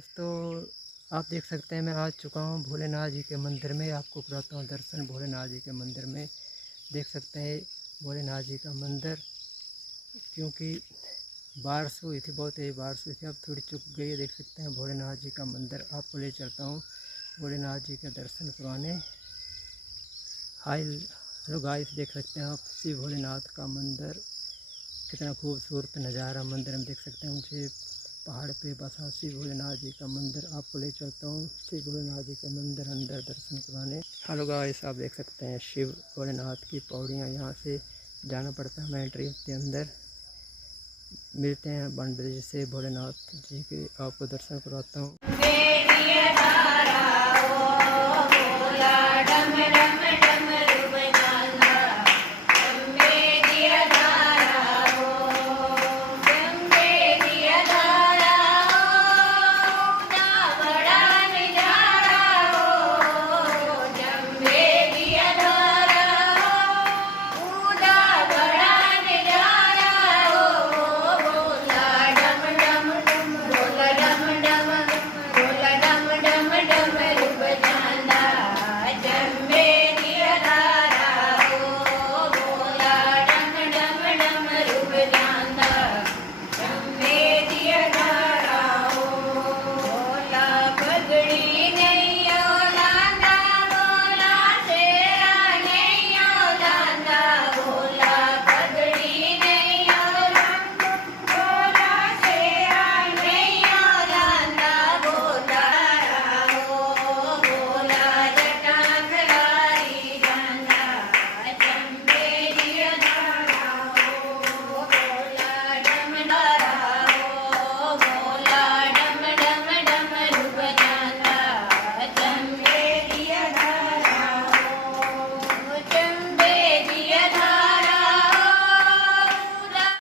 दोस्तों आप देख सकते हैं मैं आ चुका हूँ भोलेनाथ जी के मंदिर में। आपको कराता हूँ दर्शन भोलेनाथ जी के मंदिर में। देख सकते हैं भोलेनाथ जी का मंदिर, क्योंकि बारिश हुई थी, बहुत तेज़ बारिश हुई थी, अब थोड़ी चुक गई है। देख सकते हैं भोलेनाथ जी का मंदिर, आपको ले चलता हूँ भोलेनाथ जी के दर्शन करवाने। हाय हेलो गाइस, देख सकते हैं आप श्री भोलेनाथ का मंदिर, कितना खूबसूरत नज़ारा मंदिर में देख सकते हैं। मुझे पहाड़ पे बसा श्री भोलेनाथ जी का मंदिर, आपको ले चलता हूँ श्री भोलेनाथ जी के मंदिर अंदर दर्शन करवाने। हेलो गाइस, आप देख सकते हैं शिव भोलेनाथ की पौड़ियाँ, यहाँ से जाना पड़ता है एंट्री के अंदर। मिलते हैं पंडित जी से भोलेनाथ जी के, आपको दर्शन करवाता हूँ।